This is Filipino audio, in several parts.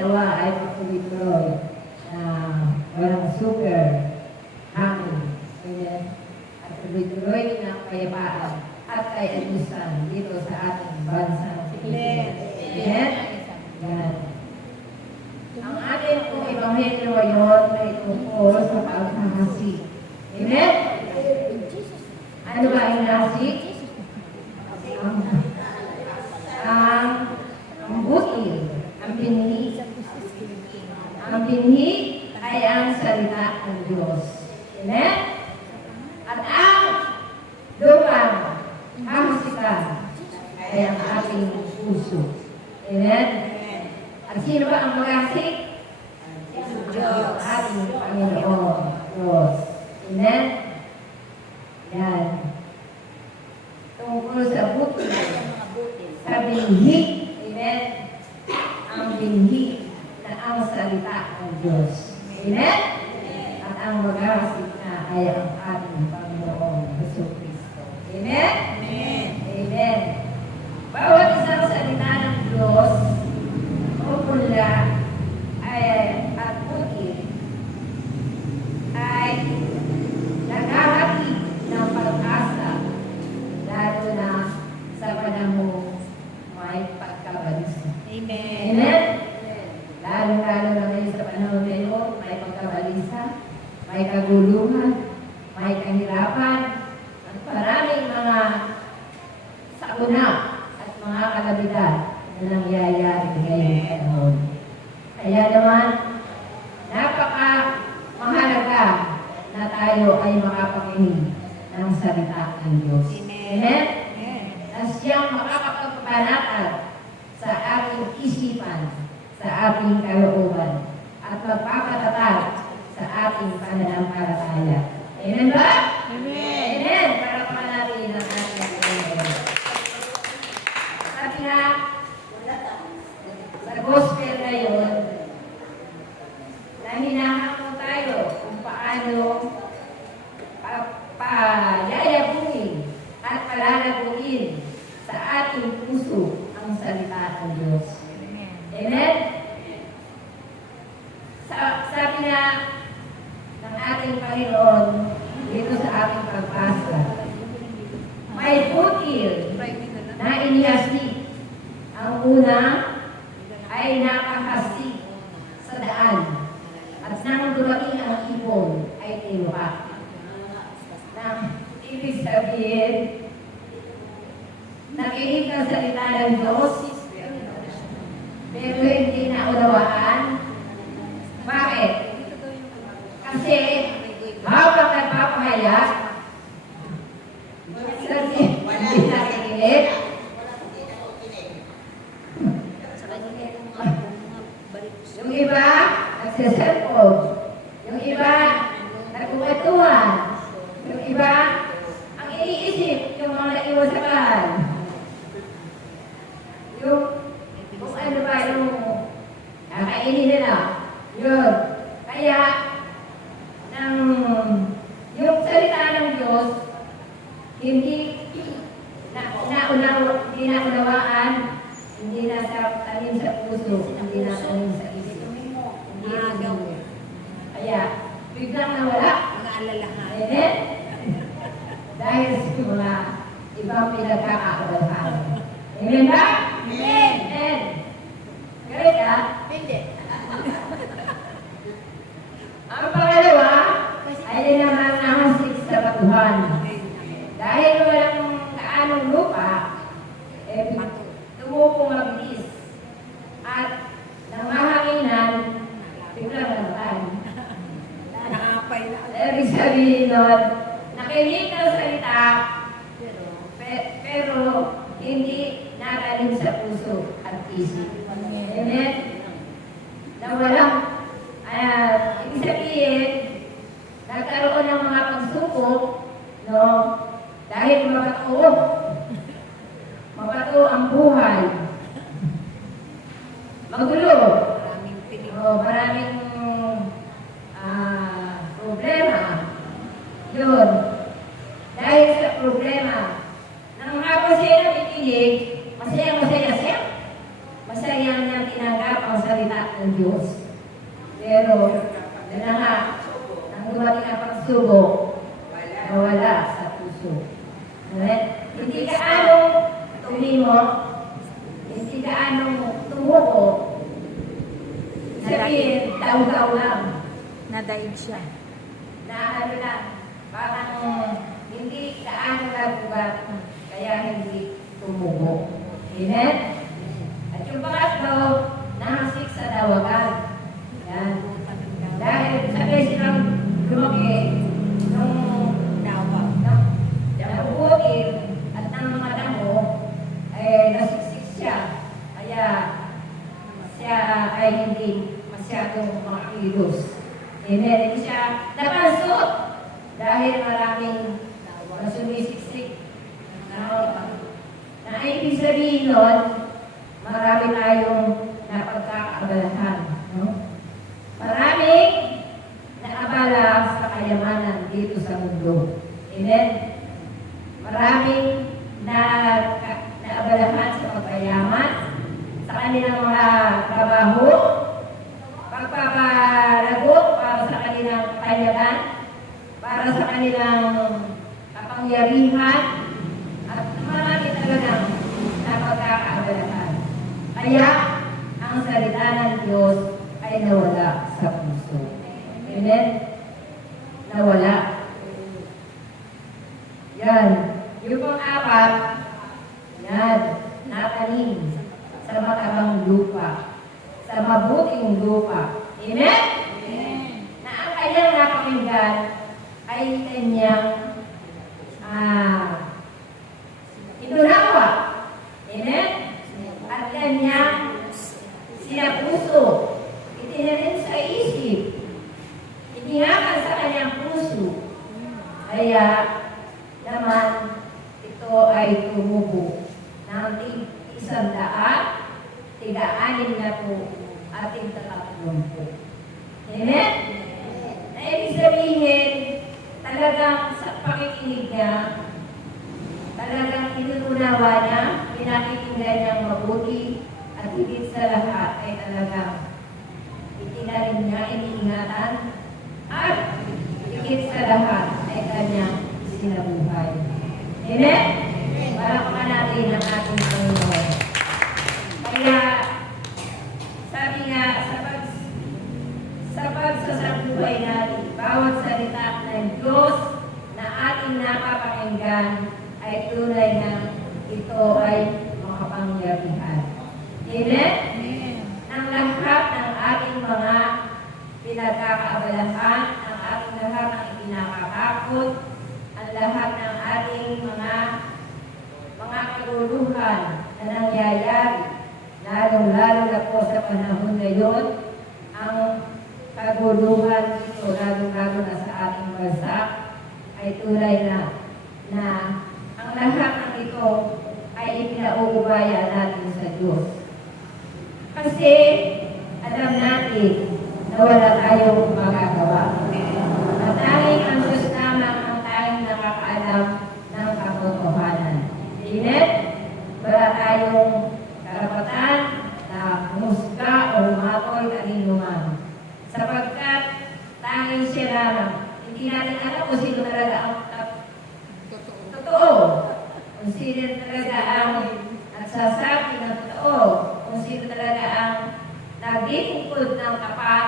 nawa ay patuloy-tuloy na walang sugar, hangin, amen, at tuloy-tuloy na kayapaan at kayayusan dito sa ating bansang Pilipinas. Amen? Yan. Ang ating pong ebanghelyo ngayon ay tungkol sa paghahasi. Amen? Ano ba ang hasi? Ang butil, ang binhi. Ang binhi ay ang salita ng Diyos. Amen? At ang lupang hahasikan ay ang ating puso. Amen? At sino ba ang maghahasik? Diyos, ating Panginoon Diyos. Amen? Yan. Tungkol sa butil, sa binhi. Amen? Ang binhi na ang salita ng Diyos. Amen? At ang maghahasik na ay ang ating Panginoon Jesucristo. Amen? Amen. Amen. Bawat isang salita ng Diyos o pula at butil ay naghahatid ng pag-asa, lalo na sa panahon may pagkabalisa. Amen. Amen? Lalo-lalo na ngayon sa panahon ngayon, may pagkabalisa, may kaguluhan, may kahirapan, at maraming mga sakuna at mga kalabidad na nangyayari ngayong panahon. Kaya naman, napaka-mahalaga na tayo ay makapakinig ng salita ng Diyos. Amen? Na siyang makakapagpanatag sa ating isipan, sa ating kalooban, at magpapatatag sa ating pananampalataya. Amen ba? Amen. Amen! Para pa natin ang ating Panginoon. Sabi nga, sa gospel ngayon, na hinahamon tayo kung paano payayabungin at palalaguin sa ating puso ang salita ng Diyos. Amen? Sabi nga ng ating Panginoon dito sa ating pagbasa, may butil na inihasik. Ang una ay nakahasik sa daan at nang dumating ang ibon ay tinuha. Na ibig sabihin, nakinig ang salita ng Diyos, pero hindi naunawaan. Bakit? Kasi habang nagpapahaya, hindi nakikinig. Yung iba, nagsiselfon. Yung iba, nagkukwatuhan. Yung iba, ang iniisip, yung mga naiwan sa bahay. Yung, kung ano ba yung kakainin nila. Yun. Kaya, yung salita ng Diyos, hindi naunawaan, hindi nasa tanim sa puso, hindi nasa tanim sa isip. Hindi nagawin. Kaya, biglang nawala. Mga alalahan. Amen? Dahil sa mga ibang pinagkakaabalahan. Amen ba? Amen. Amen. Galit ka? Hindi. Ang pangalawa, ay naman nahasik sa batuhan. Dahil walang kaanong lupa, tumupong mabilis. At nang mahanginan, biglang namatay. Nakapay na. Ibig sabihin nun, nakinig ng salita, pero hindi nagaling sa puso at isip. Amen? Na walang, ibig sabihin, nagkaroon ng mga pagsubok, no? Dahil mabato ang buhay. Magulo. Maraming pinig. Maraming problema. Yun. Dahil sa problema, nang hapon siya nakikinig, masaya siya. Masaya niyang tinanggap ang salita ng Diyos. Pero, yun na nga, nang dumating ang pagsubok, nawala sa puso. Alright? Hindi ka tumimo, hindi ka tumuko, sabihin, daw-daw lang. Nadaig siya. Na ano lang, parang hindi nagugat, kaya hindi tumubo. Amen? At yung pangatlo, nakasik sa dawagan. Yan. Dahil sabi silang lumaki nung nabubutin at ng mga damo, ay nasiksik siya. Kaya siya ay hindi masyadong makakilos. Amen. Hindi siya napansot dahil maraming nasumisiksik. Na ibig sabihin nun, marami tayong napagkakaabalahan. No? Maraming naabala sa kayamanan dito sa mundo. Amen? Maraming naabalahan sa pagpayaman, sa kanilang mga trabaho, pagpapalagot para sa kanilang kayagan, para sa kanilang kapangyarihan, at marami talagang napagkakaabalahan. Kaya, ang salita ng Diyos ay nawala sa puso. Amen? Nawala. Yan. Yung pang-apat, yan, natanim sa matabang lupa, sa mabuting lupa. Amen? Amen. Na ang kanyang napakinggan ay kanyang inunawa. Amen? At kanyang sinapuso. Itinanim sa isip. Itingakan sa kanyang puso. Kaya naman ito ay tumubo ng 100, 60 at 30. Amen? Na ibig sabihin, talagang sa pakikinig niya, talagang inuunawa niya, pinakikinggan niyang mabuti, at higit sa lahat ay talagang itinanim niya, iniingatan, at higit sa lahat ay kanyang sinabuhay. Amen? Palakpakan natin ang ating Panginoon. Kaya, sabi nga, sa pagsasabuhay natin, bawat salita ng Diyos na ating napapakinggan ay tunay na ito ay makapangyarihan. Amen? Ang lahat ng ating mga pinagkakaabalahan, ang ating lahat ng ipinakatakot, ang lahat ng ating mga kaguluhan na nangyayari, lalong-lalo na po sa panahon ngayon, ang kaguluhan dito, lalong-lalo na sa ating bansa, ay tunay na ang lahat ng ito ay ipinaubaya natin sa Diyos. Kasi alam natin na wala tayong magagawa. At tanging ang Diyos lamang ang tanging nakakaalam ng katotohanan. Amen? Wala tayong karapatan na humusga o humatoy kanino man. Sapagkat tanging siya lamang. Hindi natin alam kung sino talaga ang totoo. Kung sino talaga ang nagsasabi ng totoo. Kung sino talaga ang naglilingkod ng tapat.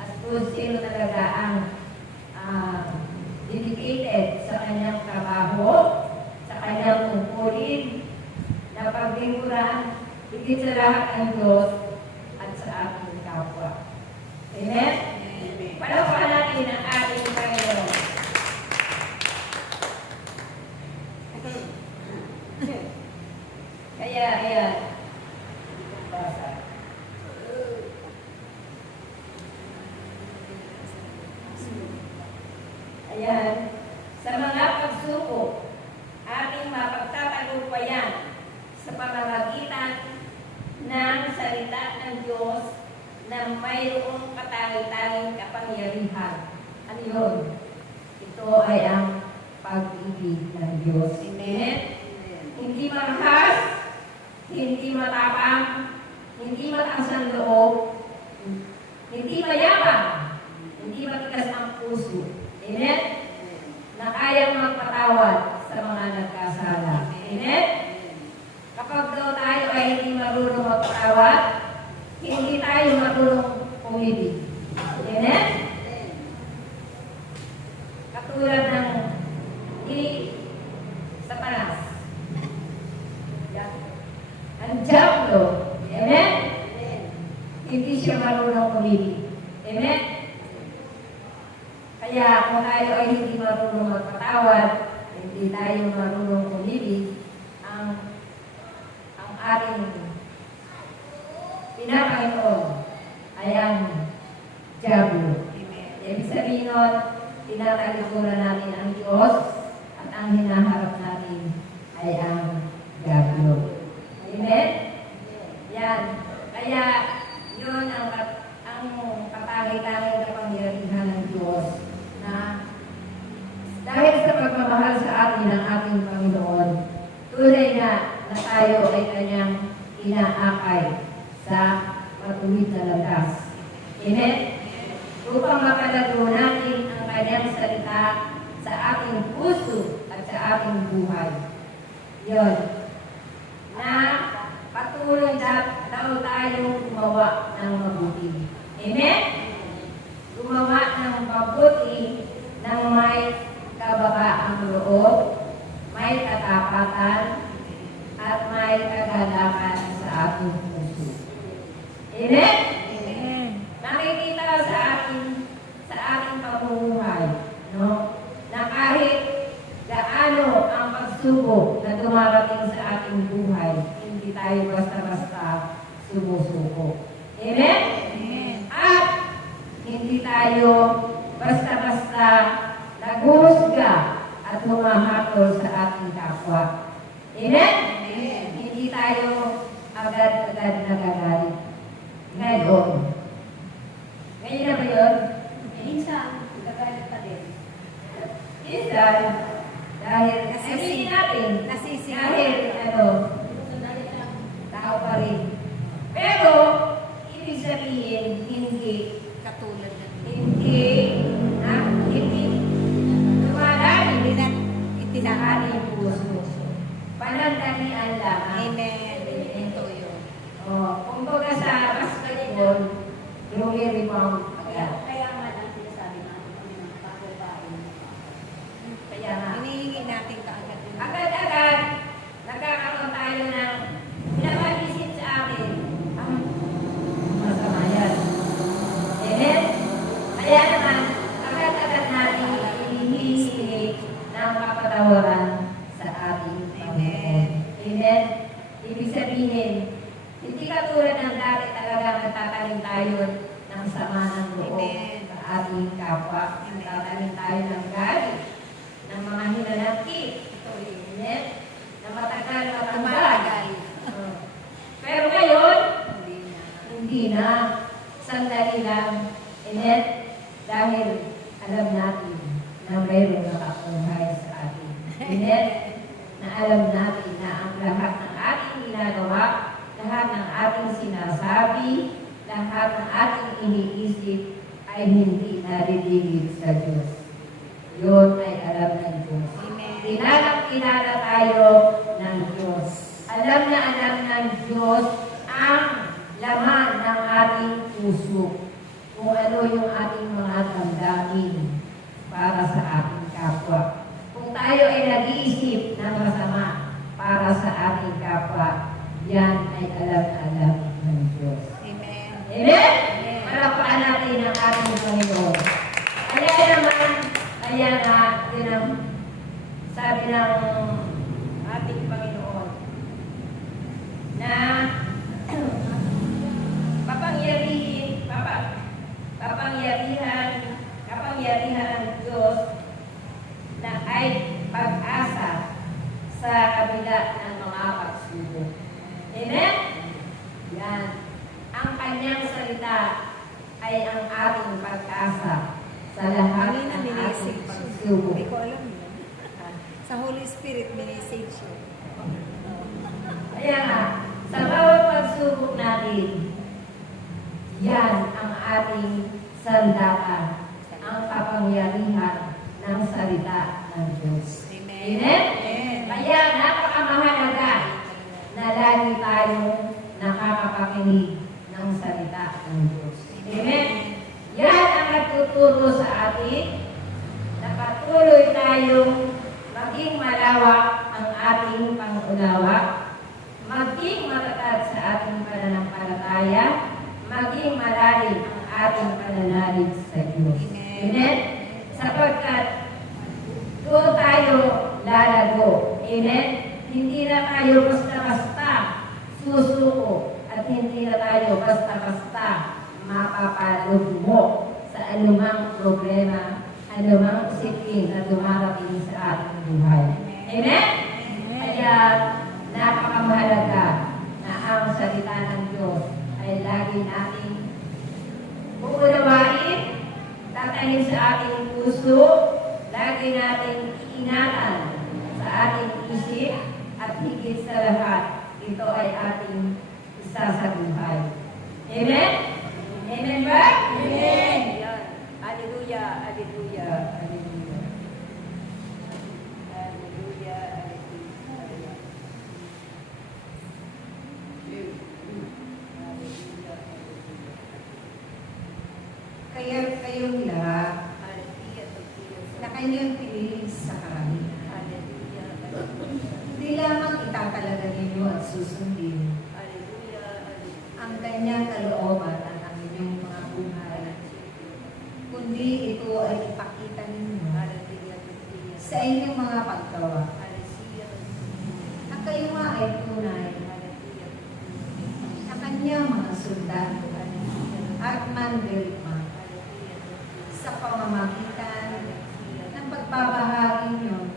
At kung sino talaga ang dedicated sa kanyang trabaho, sa kanyang tungkulin, na paglingkuran, higit sa lahat ang Diyos at sa ating kapwa. Amen? Palakpakan natin ang ating Panginoon. Kaya, ayan. Basa. Ayan. Sa mga pagsubok, ating mapagtatagumpayan sa pamamagitan ng salita ng Diyos na mayroong katanging-tanging kapangyarihan. Ano yun? Ito ay ang pag-ibig ng Diyos. Amen? Hindi marahas, hindi matapang, hindi mataas ang loob, Hindi mayabang, hindi matigas ang puso. Amen? Na kayang magpatawad sa mga nagkasala. Amen? Kapag daw tayo ay hindi marunong magpatawad, hindi tayo marunong umibig. Amen? Katulad ng ni Satanas. Ang Diablo. Amen? Hindi siya marunong umibig. Amen? Kaya kung tayo ay hindi marunong magpatawad, hindi tayo marunong umibig, ang ating pinapanginoon ay ang Diablo. Ibig sabihin nun, tinatalikuran natin ang Diyos at ang hinaharap natin ay ang Diablo. Amen? Yan. Kaya, yun ang katangitanging kapangyarihan ng Diyos na dahil sa pagmamahal sa atin ng ating Panginoon, tunay na tayo ay kanyang inaakay sa matuwid na landas. Amen? Upang mapalago natin ang kanyang salita sa ating puso at sa ating buhay. Yun. Na patuloy daw tayong gumawa ng mabuti. Amen? Gumawa ng mabuti ng may kababaang loob, may katapatan, at may kagalakan sa ating puso. Amen? Amen. Nakikita sa ating pamumuhay, no? Na kahit gaano ang pagsubok na dumarating sa ating buhay, hindi tayo basta-basta sumusuko. Amen? Amen. At hindi tayo basta-basta naghuhusga at humahatol sa ating kapwa. Amen? Amen. Hindi tayo agad-agad nagagalit. Ngayon. Ngayon na ba yun? Minsan, nagagalit pa din. Minsan, dahil nasisingin natin, dahil tao pa rin. Pero, ibig sabihin, hindi Katulad na hindi tumadali itinakali. yung puso. Panandalian lang. Amen. Ito yun. Kumbaga sa basketball, rebound agad. Kaya nga lang sinasabi natin kami ng pagbabae. Kaya nga, Hinihingi natin kaagad yun. agad-agad, nagkakaroon tayo ng pinapag-isip sa atin. Masama yan. Amen? Kaya naman, agad-agad natin hinihingi ng kapatawaran sa ating Panginoon. Amen? Ibig sabihin, hindi katulad ng dati talaga nagtatanim tayo ng sama ng loob Amen. sa ating kapwa. Nagtatanim tayo ng galit, ng mga hinanakit. Amen? Na matagal. Tumatagal. Pero ngayon, Hindi na. hindi na. Sandali lang. Amen? Dahil alam natin na mayroong nakakuhay sa atin. Amen? Na alam natin na ang lahat ng ating ginagawa, lahat ng ating sinasabi, lahat ng ating iniisip ay hindi naridigit sa Diyos. Yun ay alam ng Diyos. Amen. Kilala tayo ng Diyos. Alam na alam ng Diyos ang laman ng ating puso. Kung ano yung ating mga damdamin para sa ating kapwa. Kung tayo ay nag-iisip ng masama para sa ating kapwa, yan ay alam ng Diyos. Amen. Amen? Amen. Palakpakan natin ang ating Panginoon. Kaya nga, yun ang sabi ng ating Panginoon na kapangyarihan ng Diyos na ay pag-asa sa kabila ng mga pagsubok. Amen? Yan. Ang kanyang salita ay ang ating pag-asa sa lahat Kanina ng ating minisig pa. pagsubok. Hindi ko alam yun. Sa Holy Spirit, minisig siya. Kaya nga, sa bawat pagsubok natin, Yan ang ating sandakan, ang kapangyarihan ng salita ng Diyos. Amen? Kaya napakamahalaga na lagi tayong nakakapakinig ng salita ng Diyos. Amen? Yan ang nagtuturo sa atin na patuloy tayong maging malawak ang ating pangunawa, maging matatag sa ating pananampalataya, maging malalim ang ating pananalig sa Diyos. Amen? Sapagkat doon tayo lalago. Amen? Hindi na tayo basta-basta susuko at hindi na tayo basta-basta mapapalugmok sa anumang problema, anumang isipin na dumarating sa ating buhay. Amen? Kaya napakamahalaga na ang salita ng Diyos ay lagi nating uunawain, tatanim sa ating puso, lagi nating iingatan sa ating isip, at higit sa lahat, ito ay ating isasabuhay. Amen? Amen ba? Amen! Hallelujah! Hallelujah! Hallelujah! Hallelujah! Hallelujah! Kaya kayong lahat na kanyang pinili sa karamihan. Hindi lamang itatalaga ninyo at susundin ang kanyang kalooban at ang inyong mga buhay, kundi ito ay ipakita ninyo sa inyong mga paggawa. At kayo nga ay tunay sa kanyang mga sundalo at mandirigma sa pamamagitan ng pagbabahagi nyo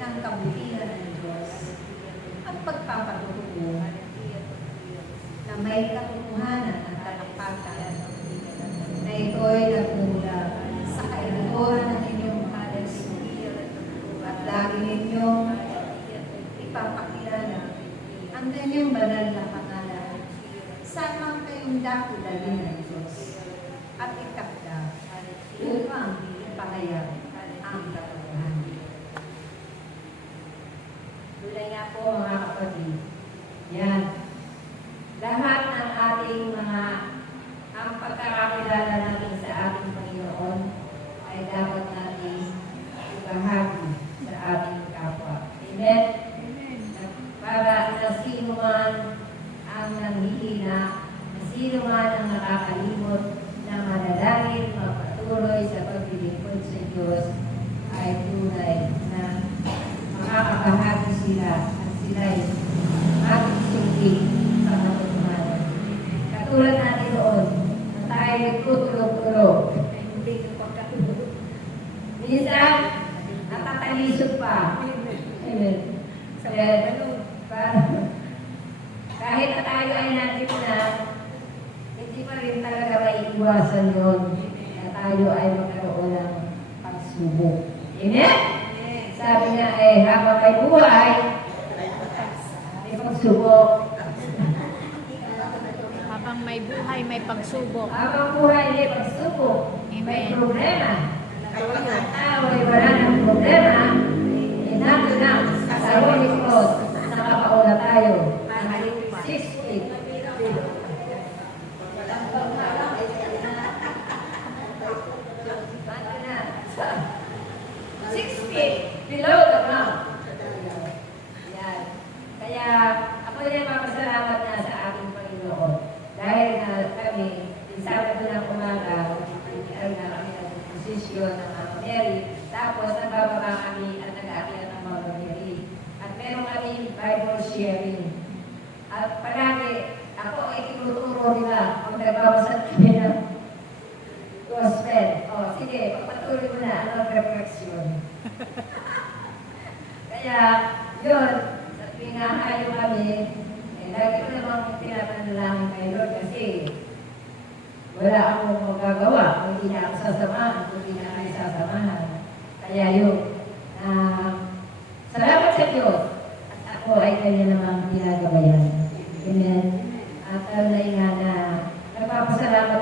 ng kabutihan ng Diyos at pagpapatutuo na may katotohanan at kalapatan na ito ay nagmula sa kailaturan ng inyong Kristo at lagi ninyong ipapakilala ang kanyang banal na pangalan saan mang kayong dakudalhin ng Diyos at itakda upang ipahayag ang katotohanan. Tulay nga po mga kapatid, yan. Lahat ng ating ang pagkakakilala natin sa ating Panginoon ay dapat natin ibahagi sa ating kapwa. Amen? Para na sino man ang nanghihina, na sino man ang nakakalimot na manalangin, magpatuloy sa paglilingkod sa Diyos, ay tunay na makakabahagi sila at sila'y magsisilbi sa katotohanan. Katulad natin noon, na tayo nagtutulog-tulog, hindi ng pagkatulog. Minsan, natatalisod pa. Amen. Kahit na tayo ay nandito na, hindi pa rin talaga maiiwasan yun na tayo ay magkaroon ng pagsubok. Amen? Sabi nga habang may buhay, may pagsubok. Habang may buhay, may pagsubok. Habang buhay, may pagsubok. May Amen. problema. Kapag ang tao ay wala ng problema, nato na sa Holy Cross, nakapauna tayo. Ang 6 feet. Below the ground. Yan. Kaya ako din papasalamat na sa ating Panginoon. Dahil na kami, Sabado ng umaga, ay na kami ng posisyon ng Mama Mary. Tapos nagbababa kami at nag-aakyat ng Mama Mary. At meron kami Bible sharing. At palagi, ako ay tinuturo nila kung nagbabasa kami ng gospel. O, sige, pagpatuloy mo na ang reflection. Kaya, yun, sa pinahayo kami, lagi ko namang tinapanalangin kay Lord kasi wala akong magagawa kung hindi na ako sasamahan, kung hindi na kayo sasamahan. Kaya yun, salamat sa Diyos at ako ay kanya namang pinagabayan. Amen. At alay nga na nagpapasalamat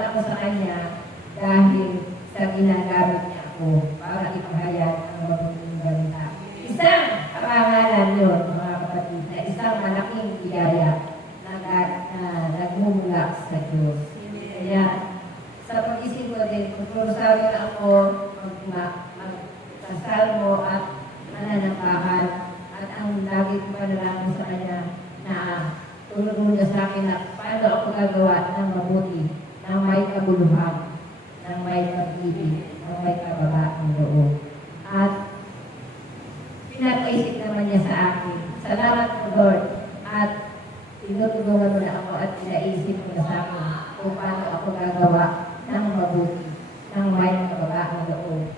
nagrosario na ako, magkasalmo at mananampahan. At ang lagi ko panalangin sa Kanya na tulungan niya sa akin na paano ako gagawa ng mabuti, ng may kabuluhan, ng may pag-ibig, ng may kababaang loob. At pinapaisip naman niya sa akin. Salamat po, Lord. At tinutulungan mo na ako at pinaisip mo na sa akin kung paano ako gagawa ng mabuti, ng may kababaang loob.